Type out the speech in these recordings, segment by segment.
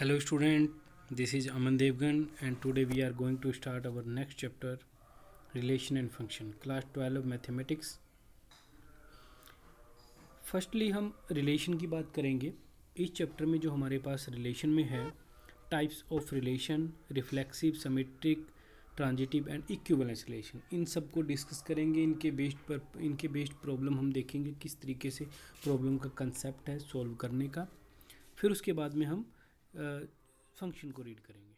Hello student, this is Aman Devgan and today we are going to start our next chapter relation and function class 12 mathematics. Firstly हम relation की बात करेंगे. इस chapter में जो हमारे पास रिलेशन में है types of relation, reflexive, symmetric, transitive and equivalence relation, इन सब को डिस्कस करेंगे. इनके बेस्ड प्रॉब्लम हम देखेंगे किस तरीके से प्रॉब्लम का कंसेप्ट है सॉल्व करने का. फिर उसके बाद में हम फंक्शन को रीड करेंगे.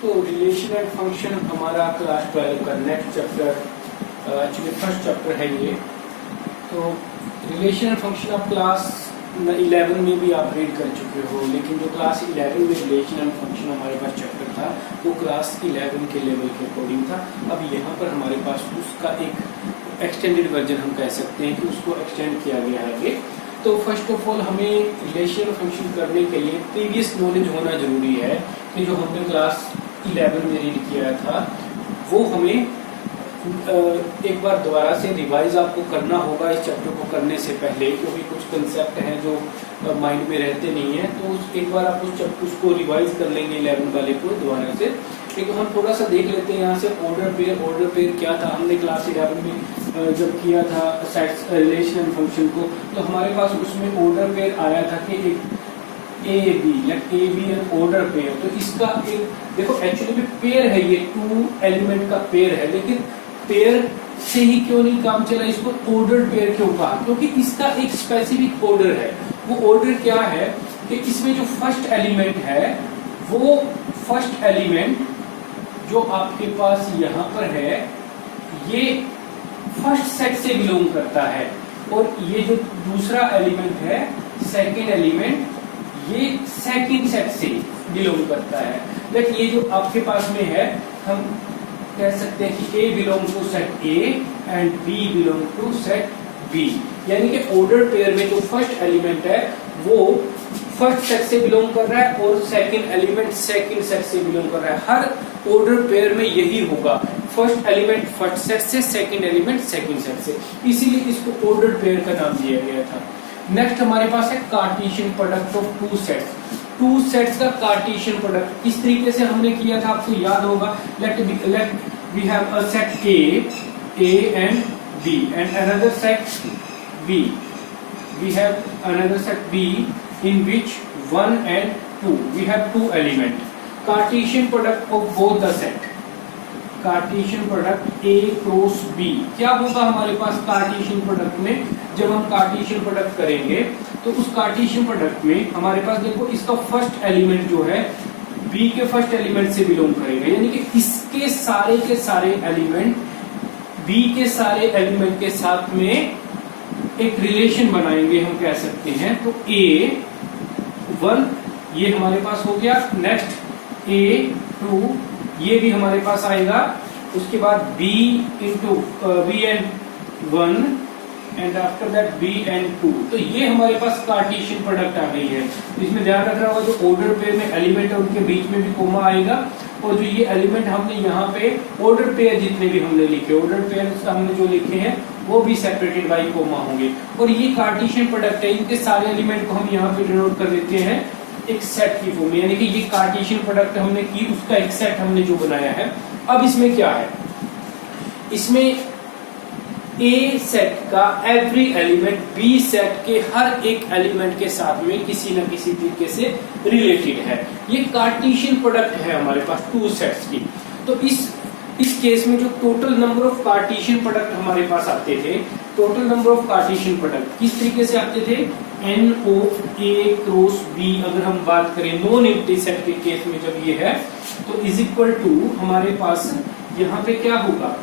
तो रिलेशन एंड फंक्शन हमारा क्लास 12 का next chapter, actually first chapter है ये. तो रिलेशन एंड फंक्शन आप क्लास 11 में भी आप रीड कर चुके हो, लेकिन जो क्लास 11 में रिलेशन एंड फंक्शन हमारे पास चैप्टर था वो क्लास 11 के लेवल के अकॉर्डिंग था. अब यहाँ पर हमारे पास उसका एक एक्सटेंडेड वर्जन हम कह सकते हैं कि उसको एक्सटेंड किया गया है आगे. तो फर्स्ट ऑफ ऑल हमें रिलेशन और फंक्शन करने के लिए प्रीवियस नॉलेज होना जरूरी है कि जो हमने क्लास 11 में रीड किया था वो हमें एक बार दोबारा से रिवाइज आपको करना होगा इस चैप्टर को करने से पहले, क्योंकि कुछ कंसेप्ट हैं जो माइंड में रहते नहीं है. तो एक बार आप उसको रिवाइज कर लेंगे 11 वाले को दोबारा से. लेकिन हम थोड़ा सा देख लेते हैं यहाँ से ऑर्डर पेयर क्या था. हमने क्लास 11 में जब किया था रिलेशन एंड फंक्शन को, तो हमारे पास उसमें ऑर्डर पेयर आया था कि एक a b an order pair. तो इसका एक देखो एक्चुअली में पेयर है, ये 2 एलिमेंट का पेयर है, लेकिन पेयर से ही क्यों नहीं काम चला, इसको ऑर्डर पेयर क्यों कहा? क्योंकि इसका एक स्पेसिफिक ऑर्डर है. वो ऑर्डर क्या है कि इसमें जो फर्स्ट एलिमेंट है वो फर्स्ट एलिमेंट जो आपके पास यहाँ पर है ये फर्स्ट सेट से बिलोंग करता है, और ये जो दूसरा एलिमेंट है सेकंड एलिमेंट ये सेकंड सेट से बिलोंग करता है. लेकिन ये जो आपके पास में है हम कह सकते हैं कि A belong to set A and B belong to set B. यानी कि ऑर्डर पेयर में जो फर्स्ट एलिमेंट है वो फर्स्ट सेट से बिलोंग कर रहा है और सेकंड एलिमेंट सेकंड सेट से बिलोंग कर रहा है. हर ऑर्डर पेयर में यही होगा, फर्स्ट एलिमेंट फर्स्ट सेट से, सेकंड एलिमेंट सेकंड सेट से. इसीलिए इसको ऑर्डर पेयर का नाम दिया गया था. नेक्स्ट हमारे पास है Cartesian product of two sets. Two sets का कार्टेशियन प्रोडक्ट किस तरीके से हमने किया था आपको याद होगा. Let we have a set A and B and another set B. We have another set B in which 1 and 2. We have 2 elements. Cartesian product of both the set. Cartesian product A cross B. क्या होगा हमारे पास Cartesian product में? जब हम Cartesian product करेंगे तो उस कार्टेशियन प्रोडक्ट में हमारे पास देखो इसका फर्स्ट एलिमेंट जो है B के फर्स्ट एलिमेंट से बिलोंग करेगा, यानी कि इसके सारे के सारे एलिमेंट B के सारे एलिमेंट के साथ में एक रिलेशन बनाएंगे हम कह सकते हैं. तो A1 ये हमारे पास हो गया. नेक्स्ट A2 ये भी हमारे पास आएगा. उसके बाद B into B and 1 and after that B and 2. तो ये हमारे पास कार्टेशियन प्रोडक्ट आ गई है. इसमें ध्यान रखना होगा जो ऑर्डर पेयर में एलिमेंट है उनके बीच में भी कोमा आएगा, और जो ये एलिमेंट हमने यहाँ पे ऑर्डर पेयर जितने भी हमने लिखे, ऑर्डर पेयर हमने जो लिखे हैं वो भी सेपरेटेड बाई कोमा होंगे. और ये कार्टेशियन प्रोडक्ट है, इनके सारे एलिमेंट को हम यहाँ पे डिनोट कर देते हैं एक सेट की फॉर्म में, यानी कि ये कार्टेशियन प्रोडक्ट हमने की उसका एक सेट हमने जो बनाया है. अब इसमें क्या है, इसमें A सेट का एवरी एलिमेंट B सेट के हर एक एलिमेंट के साथ में किसी न किसी तरीके से रिलेटेड है. ये कार्टेशियन प्रोडक्ट है हमारे पास 2 सेट्स की. तो इस केस में जो total number of Cartesian product हमारे पास आते थे, total number of Cartesian product किस तरीके से आते थे, N of A cross B. अगर हम बात करें नॉन एम्प्टी सेट के केस में जब ये है तो इज इक्वल टू हमारे पास यहाँ पे क्या होगा,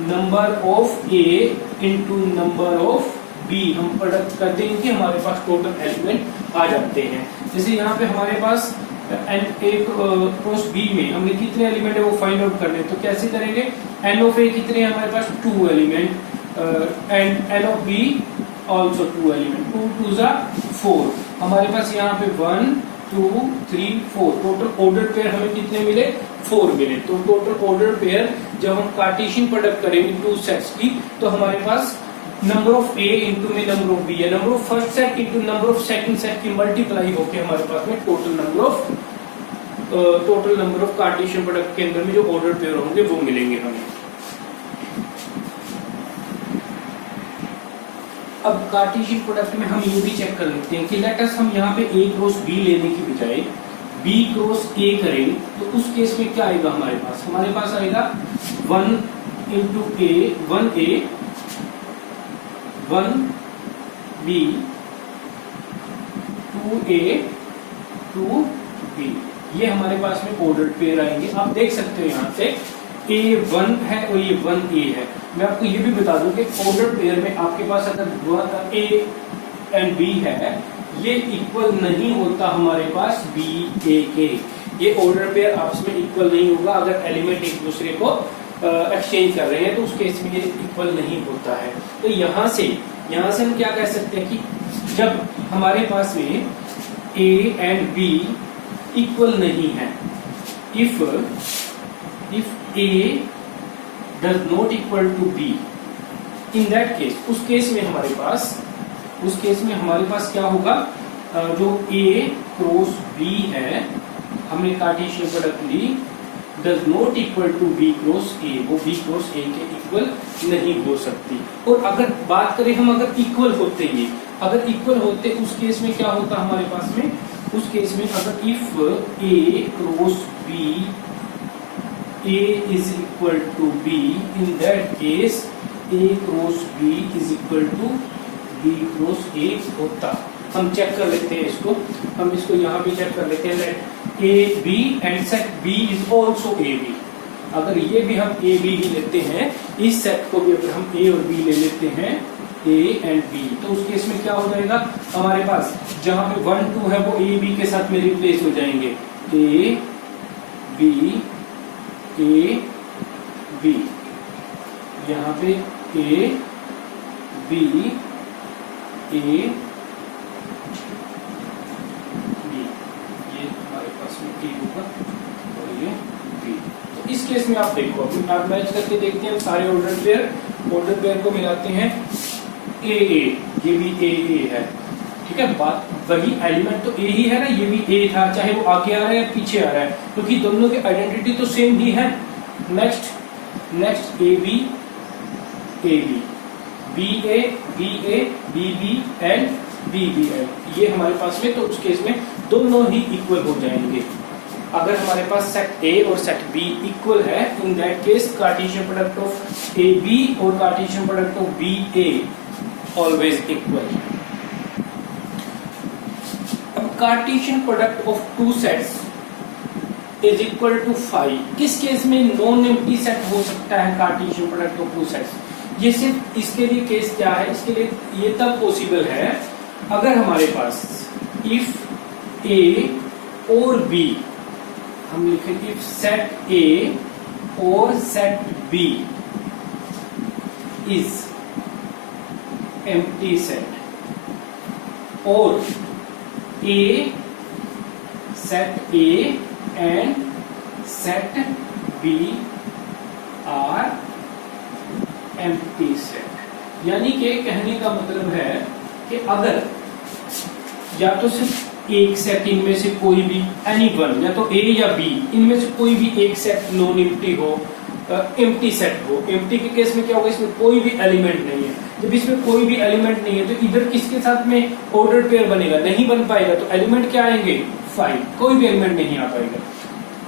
number of A into number of B. हम प्रोडक्ट कर देंगे हमारे पास टोटल एलिमेंट आ जाते हैं. जैसे यहाँ पे हमारे पास N A क्रॉस B में हमने कितने एलिमेंट है वो फाइंड आउट करने, तो कैसे करेंगे, N ऑफ A कितने हैं हमारे पास 2 element and N of B also 2 element, 2 2 जा 4. हमारे पास यहाँ पे 1 2 3 4 टोटल ऑर्डर पेयर हमें कितने मिले, 4 मिले. तो टोटल ऑर्डर पेयर जब हम कार्टेशियन प्रोडक्ट करेंगे 2 सेट्स की तो हमारे पास नंबर ऑफ ए इंटू में नंबर ऑफ बी या number of first set into number of second set की मल्टीप्लाई होके हमारे पास में total number of Cartesian product के अंदर में जो ऑर्डर पेयर होंगे वो मिलेंगे हमें। अब कार्टेशियन प्रोडक्ट में हम ये भी चेक कर लेते हैं कि लेट अस हम यहाँ पे ए क्रॉस बी लेने की बजाय बी क्रॉस ए करें तो उस केस में क्या आएगा हमारे पास आएगा 1 इंटू ए 1a 1b 2a 2b, ये हमारे पास में ऑर्डर पेयर आएंगे। आप देख सकते हो यहाँ से A1 है और ये 1A है। मैं आपको ये भी बता दूं कि ऑर्डर पेयर में आपके पास अगर A एंड B है ये इक्वल नहीं होता हमारे पास B A के, ये ऑर्डर पेयर आपस में इक्वल नहीं होगा। अगर एलिमेंट एक दूसरे को एक्सचेंज कर रहे हैं तो उस केस में ये इक्वल नहीं होता है। तो यहाँ से हम क्या कह सकते हैं कि जब हमारे पास में A एंड B इक्वल नहीं है, if A does not equal to B, in that case उस केस में हमारे पास क्या होगा, जो A क्रॉस B है हमने कार्टेशियन प्रोडक्ट ली, does not equal to B cross A, वो B क्रॉस A के इक्वल नहीं हो सकती। और अगर बात करें हम अगर इक्वल होते उस केस में क्या होता हमारे पास में, उस केस में अगर if A cross B A is equal to B, in that case A cross B is equal to B cross A होता। हम चेक कर लेते हैं इसको, हम इसको यहाँ भी चेक कर लेते हैं। Let A B and set B is also A B, अगर ये भी हम A B ही लेते हैं, इस सेट को भी अगर हम A और B ले लेते हैं A and B, तो उस केस में क्या हो जाएगा हमारे पास, जहां पे 1 2 है वो A B के साथ में रिप्लेस हो जाएंगे। A B A B, यहाँ पे A B A B, ये हमारे पास में A होगा और ये B। तो इस केस में आप देखो, अभी आप मैच करके देखते हैं सारे ऑर्डर पेयर को मिलाते हैं। A ये भी A है, ठीक है। बात वही एलिमेंट तो A ही है ना, ये भी A था, चाहे वो आगे आ रहा है या पीछे आ रहा है, क्योंकि दोनों की आइडेंटिटी तो सेम ही है। Next A B B A B B and B B L, ये हमारे पास में, तो उस केस में दोनों ही इक्वल हो जाएंगे। अगर हमारे पास सेट A और सेट B इक्वल है, in that case Cartesian product of A B और Cartesian product of B A always equal. अब Cartesian product of two sets is equal to 5, किस केस में नॉन एम्प्टी सेट हो सकता है Cartesian product of two sets? ये सिर्फ इसके लिए केस क्या है, इसके लिए ये तब पॉसिबल है अगर हमारे पास इफ A और B, हम लिखें इफ सेट A और set B is empty set, और A set A and set B are empty set। यानी कि कहने का मतलब है कि अगर या तो सिर्फ एक सेट इनमें से कोई भी एनी वन, या तो A या B इनमें से कोई भी एक सेट नॉन एम्प्टी हो, एम्प्टी सेट हो। एम्प्टी के केस में क्या होगा, इसमें कोई भी एलिमेंट नहीं है। जब इसमें कोई भी एलिमेंट नहीं है तो इधर किसके साथ में ऑर्डर पेयर बनेगा, नहीं बन पाएगा। तो एलिमेंट क्या आएंगे, 5, कोई भी एलिमेंट नहीं आ पाएगा।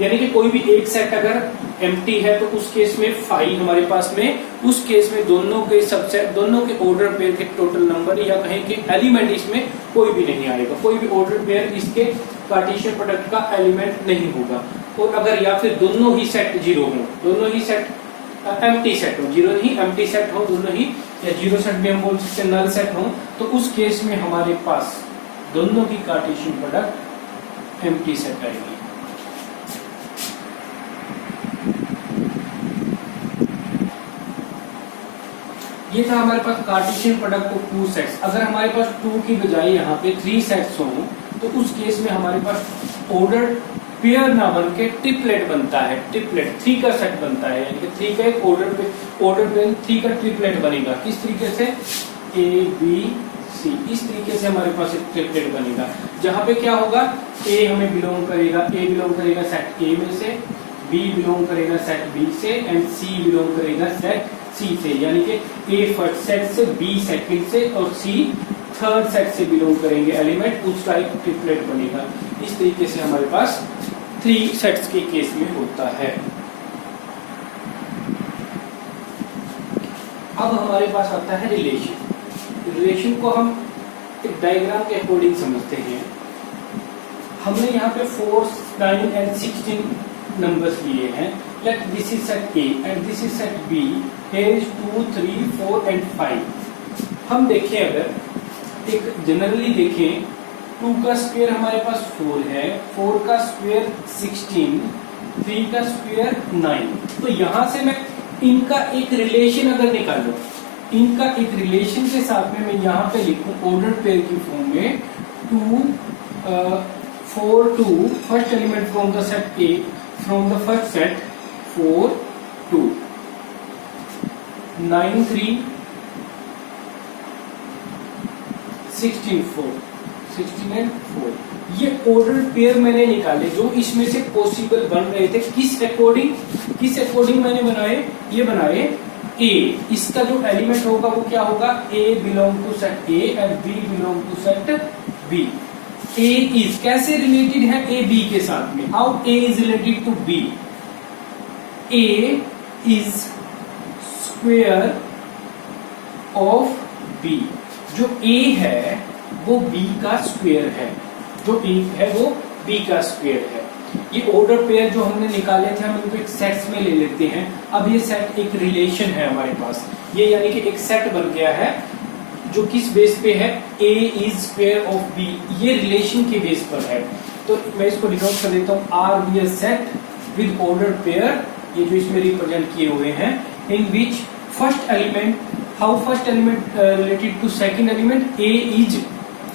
यानी कि कोई भी एक सेट अगर एम्प्टी है तो उस केस में 5 हमारे पास में, उस केस में दोनों के सबसेट, दोनों के ऑर्डर पेयर के टोटल नंबर या कहें कि एलिमेंट इसमें कोई भी नहीं आएगा, कोई भी ऑर्डर पेयर इसके कार्टेशियन प्रोडक्ट का एलिमेंट नहीं होगा। और अगर या फिर दोनों ही सेट 0 हो, दोनों ही सेट एम्प्टी सेट हो, 0 नहीं एम्प्टी सेट हो दोनों ही, या 0 सेट भी हम बोल सकते हैं, नल सेट हो, तो उस केस में हमारे पास दोनों की कार्टेशियन प्रोडक्ट एम्प्टी सेट आएगी। ये था हमारे पास Cartesian product of two sets. अगर हमारे पास 2 की बजाय यहाँ पे 3 सेट्स हों तो उस केस में हमारे पास ऑर्डर पेयर ना बन के ट्रिपलेट बनता है, ट्रिपलेट 3 का सेट बनता है, यानी कि 3 का एक ऑर्डर पे 3 का ट्रिपलेट बनेगा। किस तरीके से? ए बी सी, इस तरीके से हमारे पास एक ट्रिपलेट बनेगा, जहां पे क्या होगा, ए हमें बिलोंग करेगा, ए बिलोंग करेगा सेट ए में से, बी बिलोंग करेगा सेट बी से, एंड सी बिलोंग करेगा सेट सी से, यानी कि ए फर्स्ट सेट से, बी सेकंड से और सी थर्ड सेट से बिलोंग करेंगे एलिमेंट, उसका एक ट्रिपलेट बनेगा। इस तरीके से हमारे पास 3 सेट्स के केस में होता है। अब हमारे पास आता है रिलेशन। रिलेशन को हम एक डायग्राम के अकॉर्डिंग समझते हैं। हमने यहाँ पे 4, 9 एंड 16 नंबर्स लिए हैं। Let this is set A and this is set B, here is 2, 3, 4 and 5। हम देखें, अगर एक जनरली देखें, 2 का स्क्वायर हमारे पास 4 है, 4 का स्क्वायर 16, 3 का स्क्वायर 9। तो यहां से मैं इनका एक रिलेशन अगर निकालूं, इनका एक रिलेशन के साथ में मैं यहाँ पे लिखूं ऑर्डर पेयर की फॉर्म में, 2 4 2, first element from the set A, from the first set 4 2, 9 3, 16 4, 16 and 4। ये ऑर्डर पेयर मैंने निकाले जो इसमें से पॉसिबल बन रहे थे। किस अकॉर्डिंग मैंने बनाए? ये बनाए ए, इसका जो एलिमेंट होगा वो क्या होगा? A belong to set A and B belong to set B. A is कैसे रिलेटेड है ए बी के साथ में? How A is related to B? A is square of B. जो ए है वो बी का स्क्वायर है, जो ए है वो बी का स्क्वायर है। ये ऑर्डर पेयर जो हमने निकाले थे, हम इनको एक सेट्स में ले लेते हैं। अब ये सेट एक रिलेशन है हमारे पास, ये यानी कि एक सेट बन गया है जो किस बेस पे है? A is square of B, ये रिलेशन के बेस पर है। तो मैं इसको डिनोट कर देता हूँ, R B a set with order pair, ये जो इसमें रिप्रेजेंट किए हुए हैं, in which first element, how first element related to second element, A is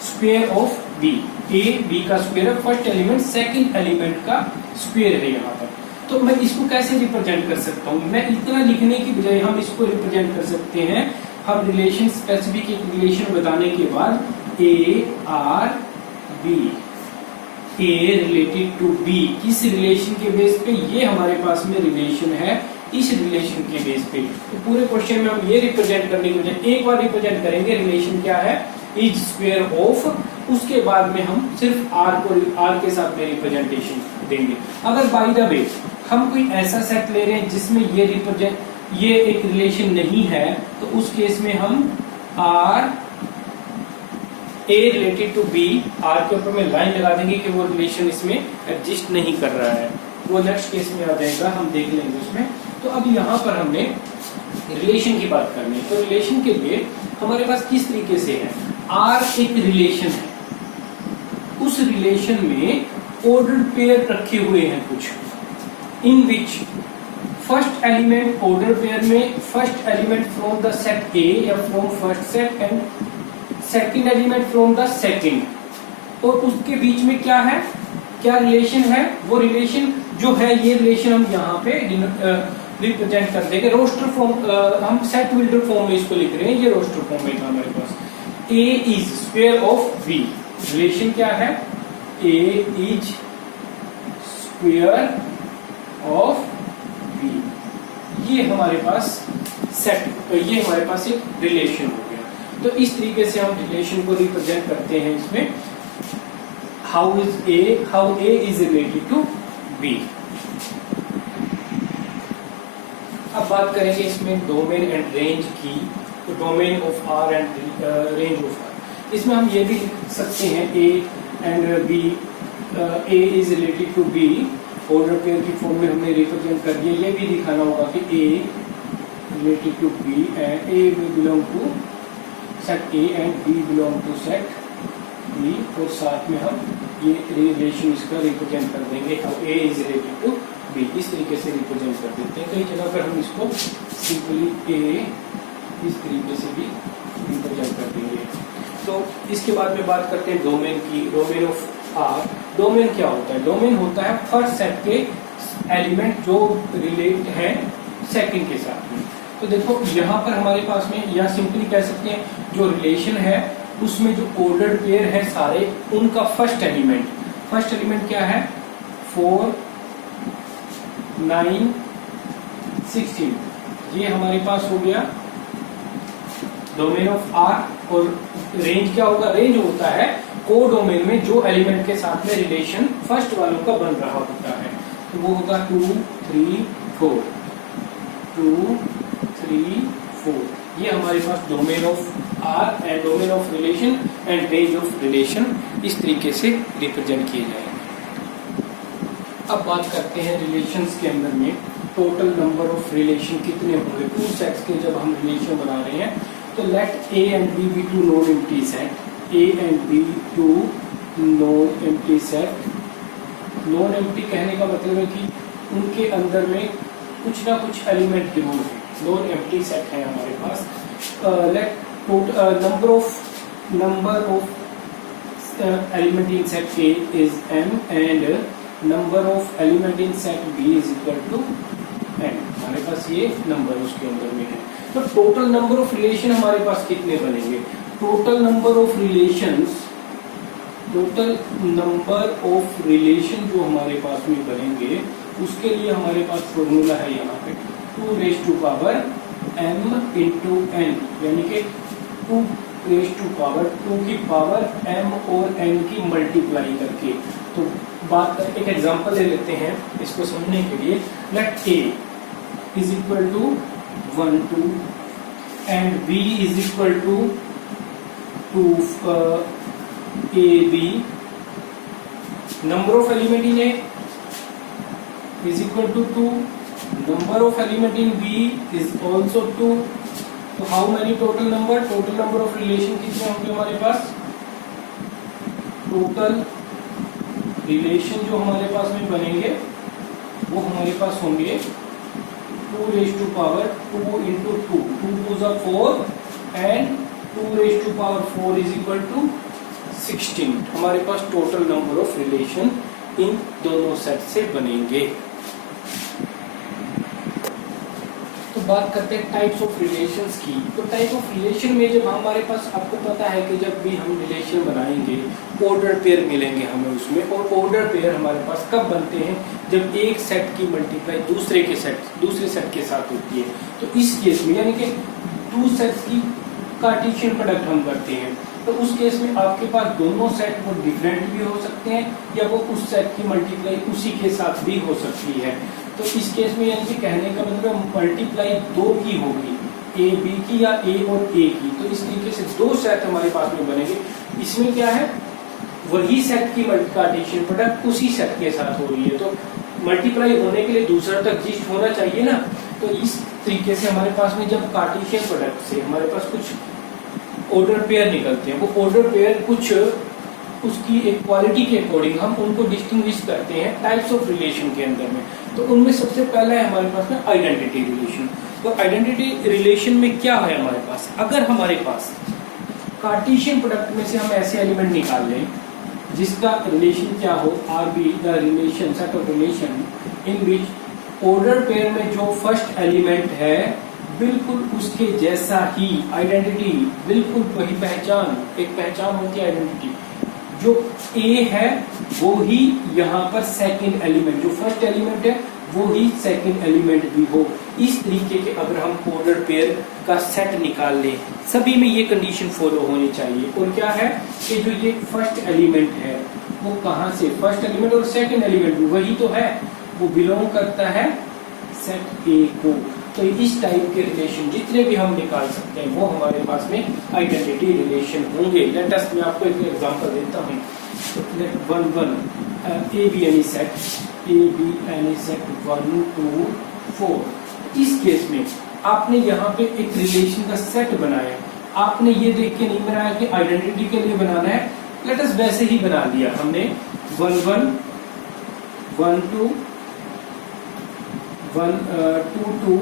square of B, A B का स्क्वायर है, फर्स्ट एलिमेंट सेकंड एलिमेंट का square है यहाँ पर। तो मैं इसको कैसे रिप्रेजेंट कर सकता हूँ? मैं इतना लिखने की बजाय हम इसको रिप्रेजेंट कर सकते हैं, हम रिलेशन स्पेसिफिक एक रिलेशन बताने के बाद A R B, A related to B, किस रिलेशन के बेस पे? ये हमारे पास में रिलेशन है, इस रिलेशन के बेस पे। तो पूरे क्वेश्चन में हम ये रिप्रेजेंट करने के बजाय एक बार रिप्रेजेंट करेंगे रिलेशन क्या है, इज स्क्वायर ऑफ, उसके बाद में हम सिर्फ आर को आर के साथ में रिप्रेजेंटेशन देंगे। अगर बाय द वे हम कोई ऐसा सेट ले रहे हैं जिसमें ये एक रिलेशन नहीं है, तो उस केस में हम R A related to B, R के ऊपर में लाइन लगा देंगे कि वो रिलेशन इसमें एग्जिस्ट नहीं कर रहा है। वो नेक्स्ट केस में आ जाएगा, हम देख लेंगे उसमें। तो अब यहाँ पर हमने रिलेशन की बात करनी है। तो रिलेशन के लिए हमारे पास किस तरीके से है, आर एक रिलेशन है, उस रिलेशन में ऑर्डर पेयर रखे हुए हैं कुछ, in which first element order pair में first element from the set A या from first set and second element from the second, और उसके बीच में क्या है, क्या रिलेशन है? वो रिलेशन जो है, ये रिलेशन हम यहाँ पे रिप्रेजेंट कर देंगे रोस्टर फॉर्म, हम सेट बिल्डर फॉर्म में इसको लिख रहे हैं, ये रोस्टर फॉर्म में था हमारे पास। A is square of B, relation क्या है? A is square of B, ये हमारे पास सेट, ये हमारे पास एक रिलेशन हो गया। तो इस तरीके से हम रिलेशन को रिप्रेजेंट करते हैं इसमें, how A is related to B. अब बात करेंगे इसमें डोमेन एंड रेंज की। तो domain of R and range of R, इसमें हम ये भी लिख सकते हैं A and B, A is related to B, order pair की फॉर्म में हमने रिप्रेजेंट कर दिया। ये भी दिखाना होगा कि A related to B and A belong to set A and B belong to set B, और साथ में हम ये रिलेशन इसका रिप्रेजेंट कर देंगे, how A is related to B, इस तरीके से रिप्रेजेंट कर देते हैं। कई जगह पर हम इसको सिंपली ए इस तरीके से भी रिप्रेजेंट कर देंगे। तो इसके बाद में बात करते हैं डोमेन की। Domain of of R, domain क्या होता है? डोमेन होता है फर्स्ट सेट के एलिमेंट जो रिलेट है सेकंड के साथ में। तो देखो यहाँ पर हमारे पास में, या सिंपली कह सकते हैं जो रिलेशन है उसमें जो ऑर्डर्ड पेयर है सारे, उनका फर्स्ट एलिमेंट क्या है? 4, 9, 16, ये हमारे पास हो गया डोमेन ऑफ आर। और रेंज क्या होगा? रेंज होता है को डोमेन में जो एलिमेंट के साथ में रिलेशन फर्स्ट वालों का बन रहा होता है। तो वो होगा 2, 3, 4, 2, 3, 4। ये हमारे पास domain of R and domain of relation and range of relation इस तरीके से रिप्रेजेंट किए जाएंगे। अब बात करते हैं रिलेशंस के अंदर में टोटल नंबर ऑफ रिलेशन कितने होंगे टू सेट्स के जब हम रिलेशन बना रहे हैं। तो let A and B B two non empty set, A and B two non empty set. Non empty कहने का मतलब है कि उनके अंदर में कुछ ना कुछ एलिमेंट जरूर है, नॉन एम्प्टी सेट है हमारे पास। Let number of element in set A is m and number of element in set B is equal to n। हमारे पास ये नंबर उसके अंदर में है। तो टोटल नंबर ऑफ रिलेशन हमारे पास कितने बनेंगे? टोटल नंबर ऑफ रिलेशन जो हमारे पास में बनेंगे उसके लिए हमारे पास फॉर्मूला है यहाँ पे 2 raise to power m into n, यानी कि 2 रेज़ टू पावर 2 की पावर m और n की मल्टीप्लाई करके। तो बात एक एग्जांपल ले लेते हैं इसको समझने के लिए। Let a is equal to 1, 2 and b is equal to 2 ab। Number of element in a is equal to 2, number of element in b is also 2। तो how many total number of relation कितने होंगे हमारे पास? Total relation जो हमारे पास में बनेंगे वो हमारे पास होंगे 2 raise to power 2 into 2, 2 2 4 and 2 raise to power 4 is equal to 16। हमारे पास टोटल नंबर ऑफ रिलेशन इन दोनों सेट से बनेंगे। तो बात करते हैं टाइप्स ऑफ रिलेशंस की। तो टाइप ऑफ रिलेशन में जब हमारे पास, आपको पता है कि जब भी हम रिलेशन बनाएंगे ऑर्डर पेयर मिलेंगे हमें उसमें। और ऑर्डर पेयर हमारे पास कब बनते हैं? जब एक सेट की मल्टीप्लाई दूसरे सेट के साथ होती है। तो इस केस में यानी कि 2 सेट्स की कार्टेशियन प्रोडक्ट हम करते हैं, तो उस केस में आपके पास दोनों सेट वो डिफरेंट भी हो सकते हैं या वो उस सेट की मल्टीप्लाई उसी के साथ भी हो सकती है। तो इस केस में यानी कि कहने का मतलब मल्टीप्लाई 2 की होगी, ए बी की या ए और ए की। तो इस तरीके से 2 सेट हमारे पास में बनेंगे। इसमें क्या है? वही सेट की कार्टेशियन प्रोडक्ट उसी सेट के साथ हो रही है। तो मल्टीप्लाई होने के लिए दूसरा तो एग्जिस्ट होना चाहिए ना। तो इस तरीके से हमारे पास में जब कार्टेशियन प्रोडक्ट से हमारे पास कुछ ऑर्डर पेयर निकलते हैं, वो ऑर्डर पेयर कुछ उसकी एक क्वालिटी के अकॉर्डिंग हम उनको डिस्टिंग्विश करते हैं टाइप्स ऑफ रिलेशन के अंदर में। तो उनमें सबसे पहला है हमारे पास में आइडेंटिटी रिलेशन। तो आइडेंटिटी रिलेशन में क्या है हमारे पास? अगर हमारे पास कार्टेशियन प्रोडक्ट में से हम ऐसे एलिमेंट निकाल लें जिसका रिलेशन क्या हो, R be the relation set of relation in which order pair में जो फर्स्ट एलिमेंट है बिल्कुल उसके जैसा ही, आइडेंटिटी बिल्कुल वही पहचान, एक पहचान होती है आइडेंटिटी, जो ए है वो ही यहाँ पर सेकंड एलिमेंट, जो फर्स्ट एलिमेंट है वो ही सेकंड एलिमेंट भी हो। इस तरीके के अगर हम ऑर्डर पेयर का सेट निकाल लें, सभी में ये कंडीशन फॉलो होनी चाहिए। और क्या है कि जो ये फर्स्ट एलिमेंट है वो कहाँ से, फर्स्ट एलिमेंट और सेकंड एलिमेंट भी वही तो है, वो बिलोंग करता है सेट ए को। तो इस टाइप के रिलेशन जितने भी हम निकाल सकते हैं वो हमारे पास में आइडेंटिटी रिलेशन होंगे। लेट अस, मैं आपको एक एग्जांपल देता हूँ। Let 1 1 A B any set, A B any set 1 2 4। इस केस में आपने यहाँ पे एक रिलेशन का सेट बनाया, आपने ये देख के नहीं बनाया कि आइडेंटिटी के लिए बनाना है, लेट अस वैसे ही बना दिया हमने 1 1 1 2 1 2 2,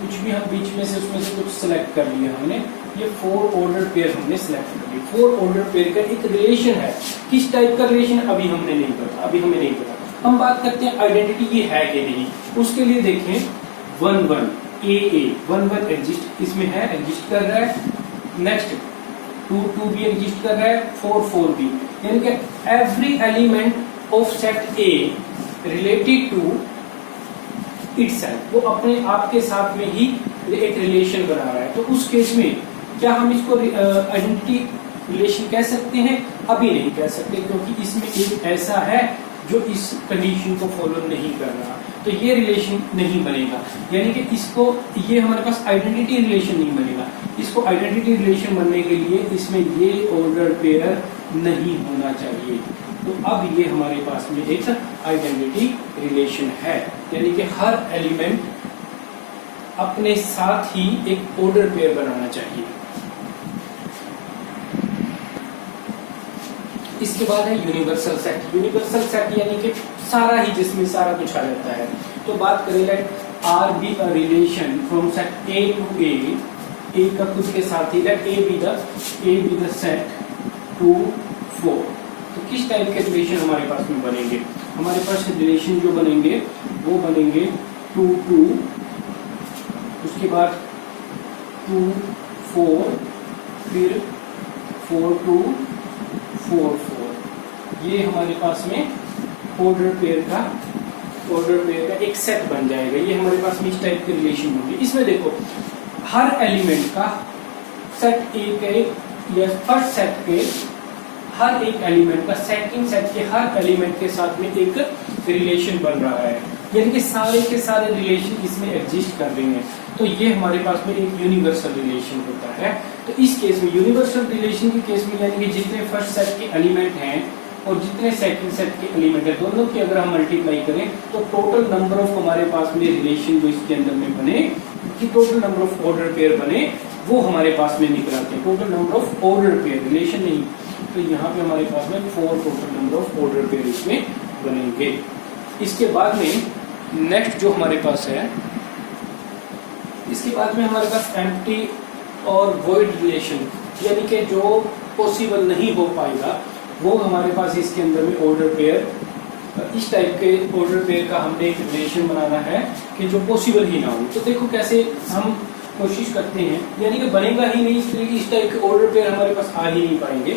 कुछ भी हम बीच में से उसमें से कुछ सिलेक्ट कर लिया हमने। ये 4 ऑर्डर पेयर हमने सिलेक्ट कर ली। 4 ऑर्डर पेयर का एक रिलेशन है। किस टाइप का रिलेशन अभी हमें नहीं पता। हम बात करते हैं आइडेंटिटी ये है कि नहीं। उसके लिए देखें 1 1 एग्जिस्ट इसमें है, एग्जिस्ट कर रहा है। नेक्स्ट 2 2 भी एग्जिस्ट कर रहा है, 4 4 भी, यानी कि every element of set A related to itself, वो अपने आप के साथ में ही एक रिलेशन बना रहा है। तो उस केस में क्या हम इसको आइडेंटिटी रिलेशन कह सकते हैं? अभी नहीं कह सकते, क्योंकि इसमें एक ऐसा है जो इस कंडीशन को फॉलो नहीं कर रहा, तो ये रिलेशन नहीं बनेगा। यानी कि इसको, ये हमारे पास आइडेंटिटी रिलेशन नहीं बनेगा। इसको आइडेंटिटी रिलेशन बनने के लिए इसमें ये ऑर्डर पेयर नहीं होना चाहिए। तो अब ये हमारे पास में एक आइडेंटिटी रिलेशन है, यानी कि हर एलिमेंट अपने साथ ही एक ऑर्डर पेयर बनाना चाहिए। इसके बाद है यूनिवर्सल सेट। यूनिवर्सल सेट यानी कि सारा ही, जिसमें सारा कुछ आ जाता है। तो बात करें let R be a relation from set A to A का खुद के साथ ही let A be the set 2 4। तो किस टाइप के रिलेशन हमारे पास में बनेंगे? हमारे पास रिलेशन जो बनेंगे वो बनेंगे 2 2, उसके बाद 2 4, फिर 4 2 4 4। ये हमारे पास में ऑर्डर पेयर का एक सेट बन जाएगा। ये हमारे पास में इस टाइप के रिलेशन होंगे। इसमें देखो हर एलिमेंट का सेट ए के या फर्स्ट सेट के हर एक एलिमेंट का सेकंड सेट के हर एलिमेंट के साथ में एक रिलेशन बन रहा है, यानी कि सारे के सारे रिलेशन इसमें एग्जिस्ट कर रहे हैं। तो ये हमारे पास में एक यूनिवर्सल रिलेशन होता है। तो इस केस में यूनिवर्सल रिलेशन के केस में यानी कि जितने फर्स्ट सेट के एलिमेंट हैं और जितने सेकंड सेट के एलिमेंट है, दोनों की अगर हम मल्टीप्लाई करें तो टोटल नंबर ऑफ हमारे पास में रिलेशन जो इसके अंदर में बने, कि total number of order pair बने, वो हमारे पास में निकल आते हैं। Total number of order pair, relation नहीं। तो यहाँ पे हमारे पास में 4 total number of order pair इसमें बनेंगे। इसके बाद में नेक्स्ट जो हमारे पास है, इसके बाद में हमारे पास एम्प्टी और वॉइड रिलेशन, यानी कि जो पॉसिबल नहीं हो पाएगा वो हमारे पास इसके अंदर में ऑर्डर पेयर, इस टाइप के ऑर्डर पेयर का हमने एक रिलेशन बनाना है कि जो पॉसिबल ही ना हो। तो देखो कैसे हम कोशिश करते हैं, यानी कि बनेगा ही नहीं, इस टाइप के ऑर्डर पेयर हमारे पास आ ही नहीं पाएंगे।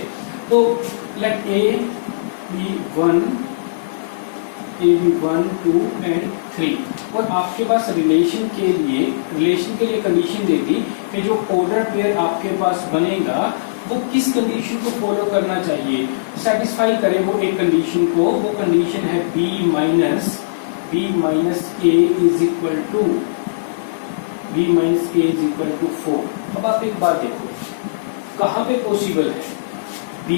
तो लेट ए बी 1 2 एंड 3, और आपके पास रिलेशन के लिए कंडीशन देती कि जो ऑर्डर पेयर आपके पास बनेगा वो किस कंडीशन को फॉलो करना चाहिए, सेटिस्फाई करे वो एक कंडीशन को। वो कंडीशन है b minus a is equal to -4। अब आप एक बात देखो, कहाँ पे पॉसिबल है b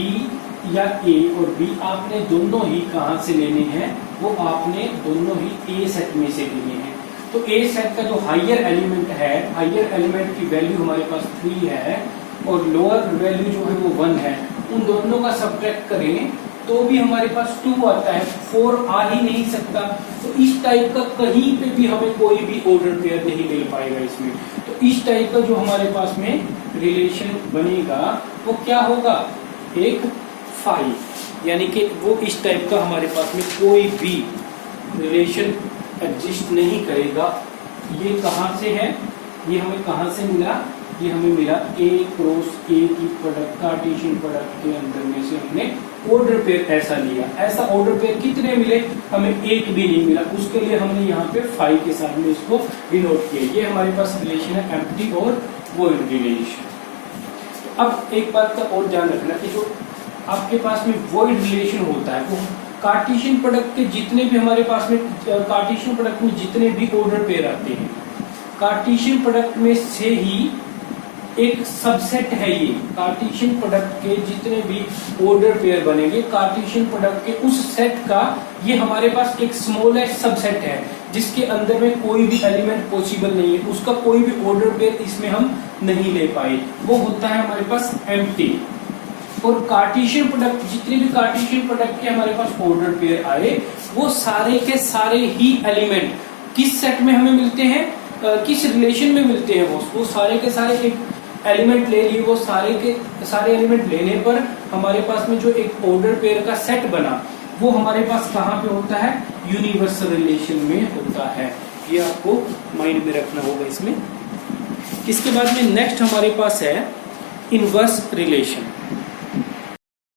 या a और b, आपने दोनों ही कहाँ से लेने हैं? वो आपने दोनों ही a सेट में से लेने हैं। तो a सेट का जो हायर एलिमेंट है, हायर एलिमेंट की वैल्यू हमारे पास 3 है और लोअर वैल्यू जो है वो 1 है। उन दोनों का सब्ट्रैक्ट करें तो भी हमारे पास 2 आता है, 4 आ ही नहीं सकता। तो इस टाइप का कहीं पे भी हमें कोई भी ऑर्डर पेयर नहीं मिल पाएगा इसमें। तो इस टाइप का जो हमारे पास में रिलेशन बनेगा वो क्या होगा? एक 5, यानी कि वो इस टाइप का हमारे पास में कोई भी रिलेशन एग्जिस्ट नहीं करेगा। ये कहाँ से है? ये हमें कहाँ से मिला? ये हमें मिला A क्रॉस A की प्रोडक्ट, कार्टेशियन प्रोडक्ट के अंदर में से हमने ऑर्डर पेयर ऐसा लिया। ऐसा ऑर्डर पेयर कितने मिले? हमें एक भी नहीं मिला। उसके लिए हमने यहाँ पे 5 के साथ में इसको डिनोट किया। ये हमारे पास रिलेशन है एम्प्टी और वॉइड रिलेशन। अब एक बात का और ध्यान रखना कि जो आपके पास में वॉइड रिलेशन होता है वो कार्टेशियन प्रोडक्ट के जितने भी हमारे पास में कार्टेशियन प्रोडक्ट में जितने भी ऑर्डर पेयर आते हैं, कार्टेशियन प्रोडक्ट में से ही एक सबसेट है। ये कार्टेशियन प्रोडक्ट के जितने भी ऑर्डर पेयर बनेंगे, कार्टेशियन प्रोडक्ट के उस सेट का ये हमारे पास एक स्मॉलेस्ट सबसेट है जिसके अंदर में कोई भी एलिमेंट पॉसिबल नहीं है, उसका कोई भी ऑर्डर पेयर इसमें हम नहीं ले पाए। वो होता है हमारे पास एम्प्टी। और कार्टेशियन प्रोडक्ट, जितने भी कार्टेशियन प्रोडक्ट के हमारे पास ऑर्डर पेयर आए वो सारे के सारे ही एलिमेंट किस सेट में हमें मिलते हैं, किस रिलेशन में मिलते हैं? वो सारे के सारे एक एलिमेंट ले लिए, वो सारे के सारे एलिमेंट लेने पर हमारे पास में जो एक ऑर्डर पेयर का सेट बना वो हमारे पास कहाँ पे होता है, यूनिवर्सल रिलेशन में होता है। ये आपको माइंड में रखना होगा इसमें। इसके बाद में नेक्स्ट हमारे पास है इनवर्स रिलेशन।